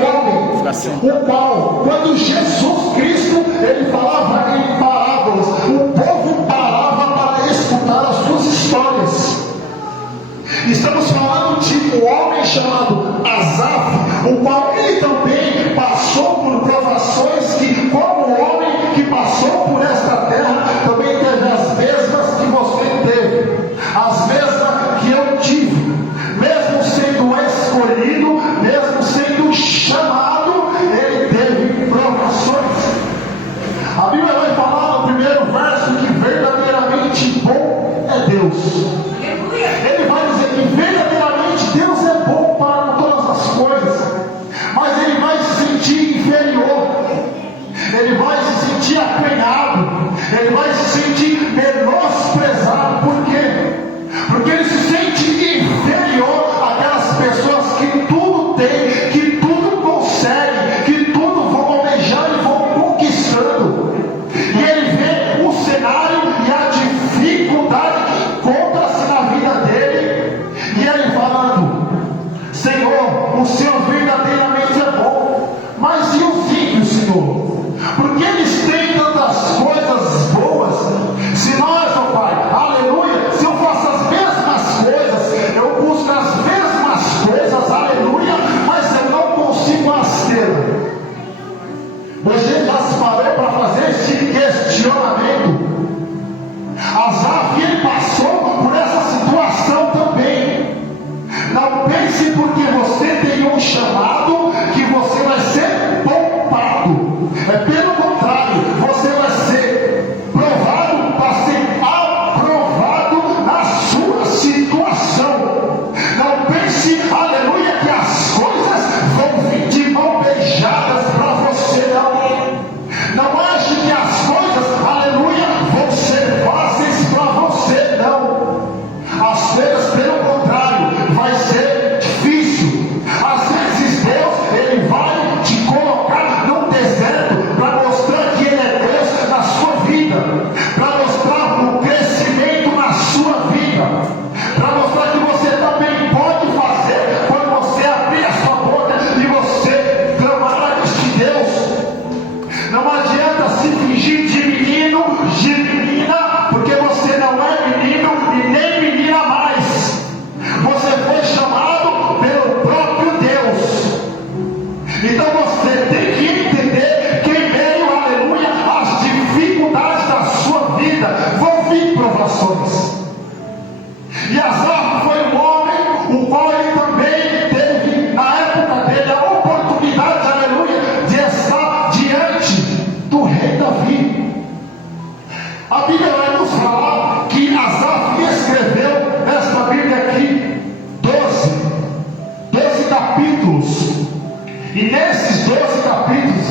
homem, o qual, quando Jesus Cristo, ele falava em parábolas, o povo parava para escutar as suas histórias. Estamos falando de um homem chamado Asaf, o qual ele também passou por provações que, como homem que passou por esta terra, também teve as mesmas que você teve, as mesmas que eu tive. Mesmo sendo escolhido, mesmo sendo chamado, ele teve provações. A Bíblia vai falar no primeiro verso que verdadeiramente bom é Deus. Ele vai dizer que verdadeiramente Deus é bom para todas as coisas, mas ele vai se sentir inferior, ele vai se sentir acanhado, ele vai se sentir menosprezado. Por quê? Porque ele se sente inferior àquelas pessoas que tudo têm, que tudo conseguem, que tudo vão almejar e vão conquistando. E ele vê o cenário e a dificuldade que encontra-se na vida dele, e ele falando: Senhor, o Senhor verdadeiramente é bom, mas e os ímpios, Senhor? Porque eles têm tantas coisas boas. Se nós, ó Pai, aleluia, se eu faço as mesmas coisas, eu busco as mesmas coisas, aleluia, mas eu não consigo as ter. Você já se parou para fazer esse questionamento? Asaf, ele passou por essa situação também. Não pense porque você tem um chamado que você vai ser poupado. É pelo contrário, você vai ser provado para ser aprovado na sua situação. Não pense, aleluia, que as coisas vão vir de mão beijadas para você, não. Não ache que as coisas, aleluia, vão ser fáceis para você, não. As coisas, pelo contrário, vai ser difícil. Às vezes Deus, ele vai te colocar num deserto para mostrar que ele é Deus na sua vida, para mostrar o crescimento na sua vida, para mostrar que você também pode fazer quando você abrir a sua boca e você clamar de Deus. Não adianta se fingir de menino, de menina, porque você não é menino e nem menina mais. Você foi chamado pelo próprio Deus. Então você tem que entender que em meio, aleluia, às dificuldades da sua vida vão vir provações. E Asaf foi um homem o qual ele também teve, na época dele, a oportunidade, aleluia, de estar diante do rei Davi. A Bíblia vai nos falar que Asaf escreveu nesta Bíblia aqui 12 capítulos. E nesses 12 capítulos,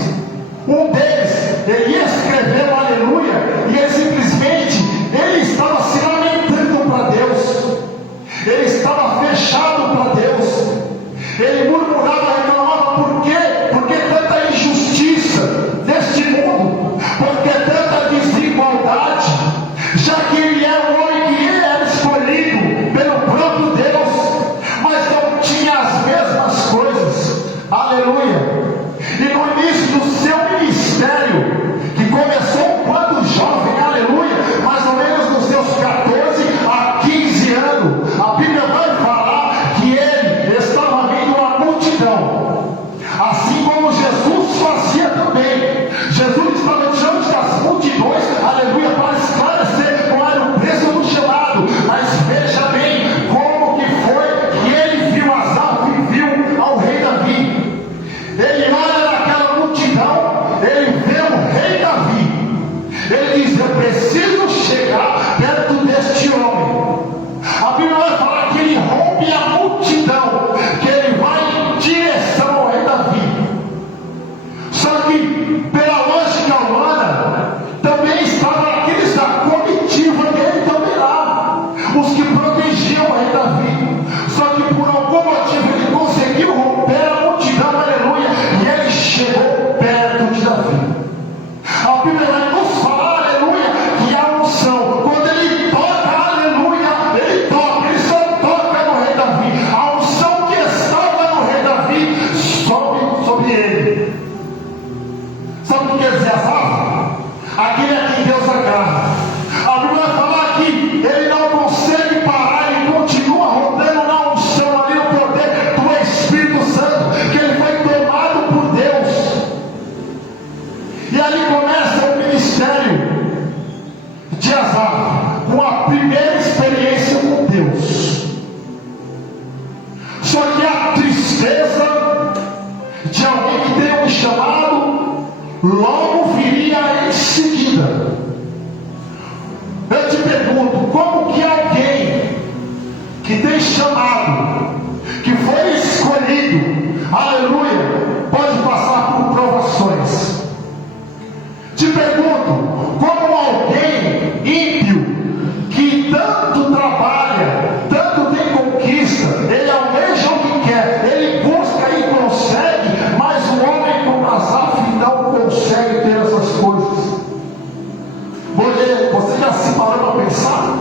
um deles, ele escreveu, aleluia, e ele simplesmente, ele estava se lamentando para Deus, ele estava fechado para Deus, ele murmurava, reclamava: por quê? Por que tanta injustiça neste mundo? Por que tanta desigualdade? Já que ele era um homem que ele era escolhido pelo próprio Deus, mas não tinha as mesmas coisas, aleluia. E no início do seu ministério, que começou quando jovem, aleluia, mais ou menos nos seus 14 a 15 anos, a Bíblia vai falar que ele estava vendo uma multidão, assim como Jesus fazia também. Jesus estava diante das multidões, aleluia, para esclarecer qual era o preço do chamado. Mas veja bem como que foi que ele viu Asaf e viu ao rei Davi. Ele olha naquela multidão, ele vê o rei Davi, ele diz: eu preciso chegar perto deste homem. A Bíblia vai falar que ele rompe a multidão, que ele vai em direção ao rei Davi. Só que aquele a quem Deus agrada. A Bíblia vai falar que ele não consegue parar, ele continua rodando na unção, ali no poder do Espírito Santo, que ele foi tomado por Deus. E ali começa o ministério de Asaf, com a primeira experiência com Deus. Só que a tristeza de alguém que tem um chamado logo viria em seguida. Eu te pergunto, como que alguém que tem chamado, que foi escolhido, aleluia, pode passar por provações? Te pergunto, como alguém ímpio, que tanto trabalha, tanto tem conquista, ele almeja o que quer, ele busca e consegue, mas o homem como Asaf não consegue ter essas coisas. Você já se parou para pensar?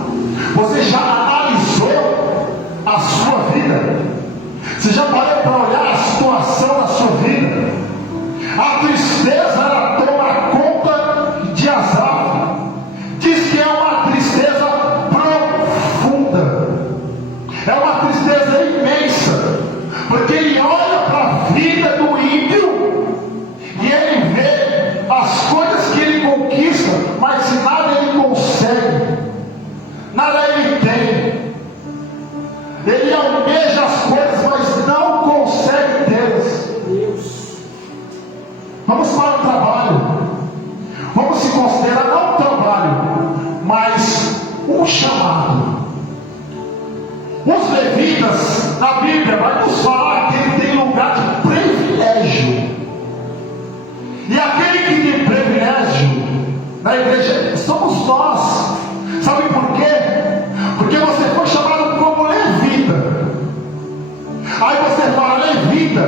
Você já analisou a sua vida? Você já parou para olhar a situação da sua vida? A tristeza ela toma conta de Asaf. Diz que é uma tristeza profunda, é uma tristeza imensa, porque ele olha para a vida do ímpio e ele vê as coisas que ele conquista, mas se nada ele consegue, nada ele tem. Ele almeja as coisas, mas não consegue tê-las. Vamos para o trabalho. Vamos se considerar não um trabalho, mas um chamado. Os levitas, na Bíblia, vai nos falar que ele tem lugar de privilégio. E aquele que tem privilégio na igreja somos nós. Sabe por quê? Porque você foi chamado como levita. Aí você fala, levita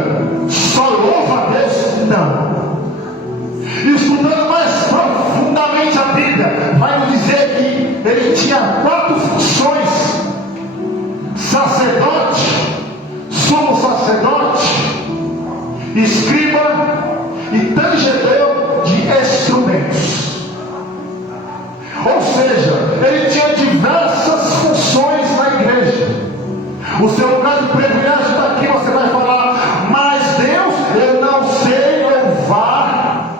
só louva a Deus? Não. E estudando mais profundamente a Bíblia, vai nos dizer que ele tinha 4 funções: sacerdote, sumo sacerdote, escriba e tangedor de instrumentos. Ou seja, ele tinha diversas funções na igreja. O seu lugar de privilégio está aqui. Você vai falar, mas Deus, eu não sei louvar.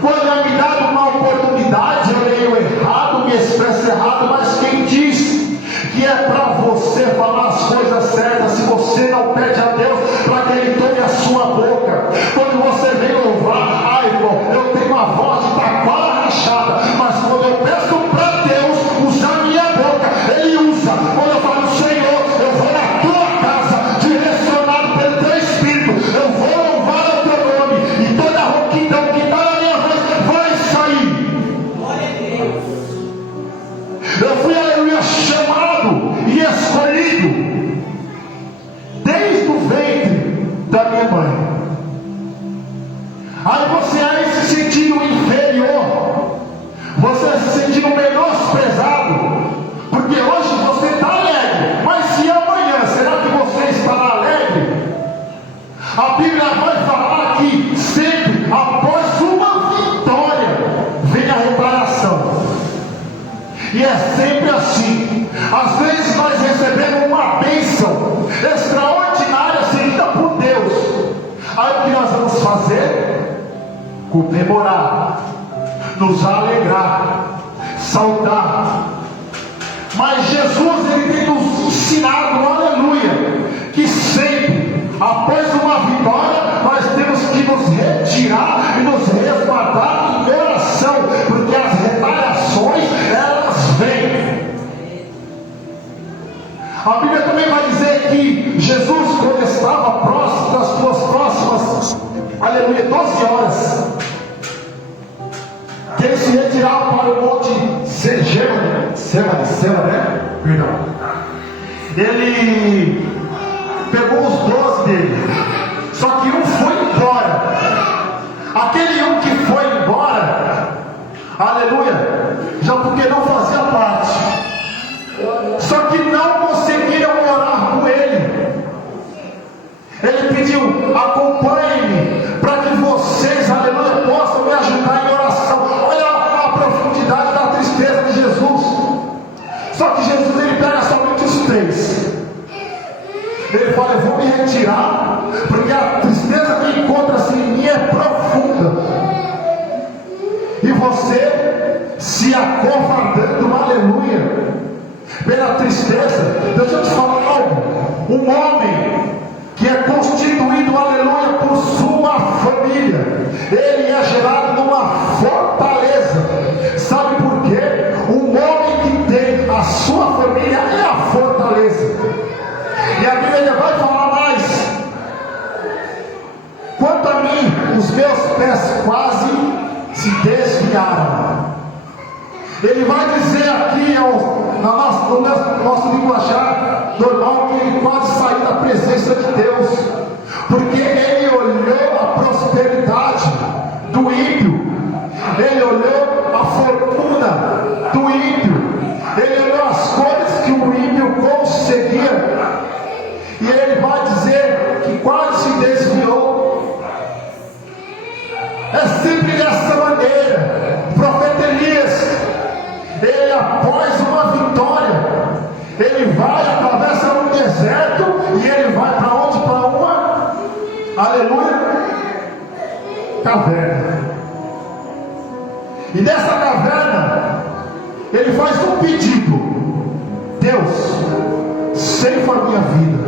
Quando é me dado uma oportunidade, eu leio errado, me expresso errado, mas quem diz que é para você falar as coisas certas, se você não pede a Deus para que Ele tome a sua boca? Quando você vem louvar, irmão, eu tenho uma voz de taquara rachada, mas quando eu peço para Deus usar minha boca, Ele usa. Quando eu falo, Senhor, eu vou na tua casa, direcionado pelo teu Espírito, eu vou louvar o teu nome, e toda a rouquidão que está na minha voz vai sair. Glória a Deus. Eu fui, aleluia, chamado e escolhido desde o ventre da minha mãe. Aí você aí se sentindo inferior, você se sentindo menosprezado, porque hoje você está alegre, mas se amanhã, será que você estará alegre? A Bíblia vai falar que sempre após uma vitória vem a reparação. E é sempre assim. Às vezes nós recebemos uma bênção extraordinária seguida por Deus. Aí o que nós vamos fazer? Comemorar, nos alegrar, saudar. Mas Jesus, ele tem nos ensinado, aleluia, que sempre, após uma vitória, nós temos que nos retirar e nos resguardar em oração, porque as retaliações, elas vêm. A Bíblia também vai dizer que Jesus, quando estava próximo das suas próximas, aleluia, 12 horas, que ele se retirava para o monte Semana, né? Perdão. Ele pegou os 12 dele, só que um foi embora. Aquele um que foi embora, aleluia, já porque não fazia parte, só que não conseguiram orar com ele. Ele pediu, acompanhe-me, para que vocês, aleluia, possam me ajudar em oração. Olha vou me retirar, porque a tristeza que encontra-se em mim é profunda. E você se acovardando, aleluia, pela tristeza. Deixa eu te falar algo. Um homem que é constituído, aleluia, por sua família, ele é gerado numa fortaleza. Sabe por quê? Um homem que tem a sua família é a fortaleza. E a Bíblia vai falar mais: quanto a mim, os meus pés quase se desviaram. Ele vai dizer aqui no nosso linguajar normal que ele quase saiu da presença de Deus, porque ele olhou a prosperidade do ímpio, ele olhou a fortuna do ímpio, ele olhou as coisas que o ímpio conseguia, e ele vai dizer que quase se desviou. É sempre dessa maneira. O profeta Elias, ele após uma vitória, ele vai, atravessa um deserto, e ele vai para onde? Para uma, aleluia, caverna. E nessa caverna, ele faz um pedido: Deus, ceifa a minha vida.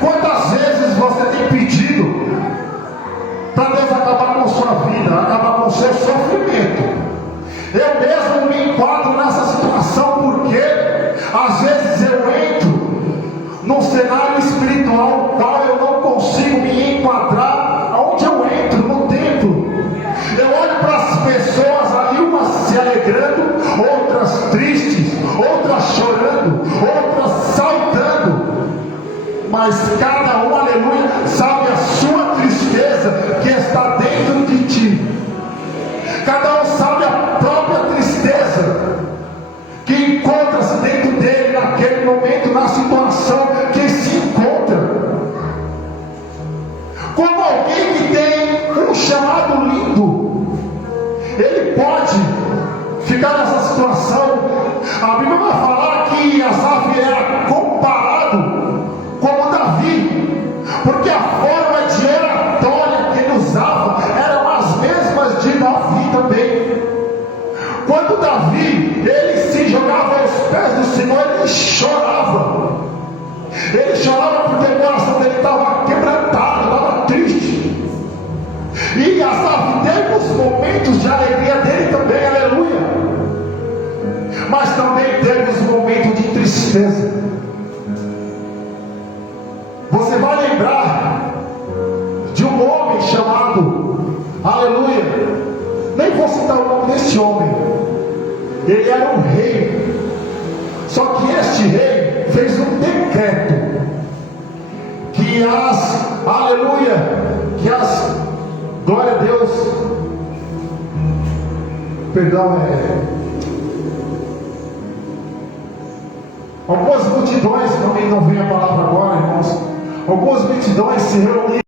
Quantas vezes você tem pedido para Deus acabar com sua vida, acabar com o seu sofrimento? Eu mesmo me enquadro nessa situação, porque às vezes eu entro num cenário espiritual qual eu não consigo me enquadrar aonde eu entro no templo. Eu olho para as pessoas ali, umas se alegrando, outras tristes, outras chorando, outras saltando, mas cada um, aleluia, sabe a sua tristeza que está dentro de ti. Cada um sabe a própria tristeza que encontra-se dentro dele naquele momento, na situação que se encontra. Como alguém que tem um chamado lindo, ele pode ficar nessa situação. A Bíblia vai falar que Asaf era comparado com Davi, porque a forma de oratória que ele usava eram as mesmas de Davi também. Quando Davi, ele se jogava aos pés do Senhor, ele chorava. Ele chorava porque o coração dele estava quebrantado, estava triste. E Asaf teve os momentos de alegria dele também, aleluia. Mas também teve os momentos de tristeza. Você vai lembrar de um homem chamado, aleluia, nem vou citar o nome desse homem. Ele era um rei. Só que este rei fez um decreto que glória a Deus, perdão, algumas multidões, não vem a palavra agora, irmãos, algumas multidões se reuniram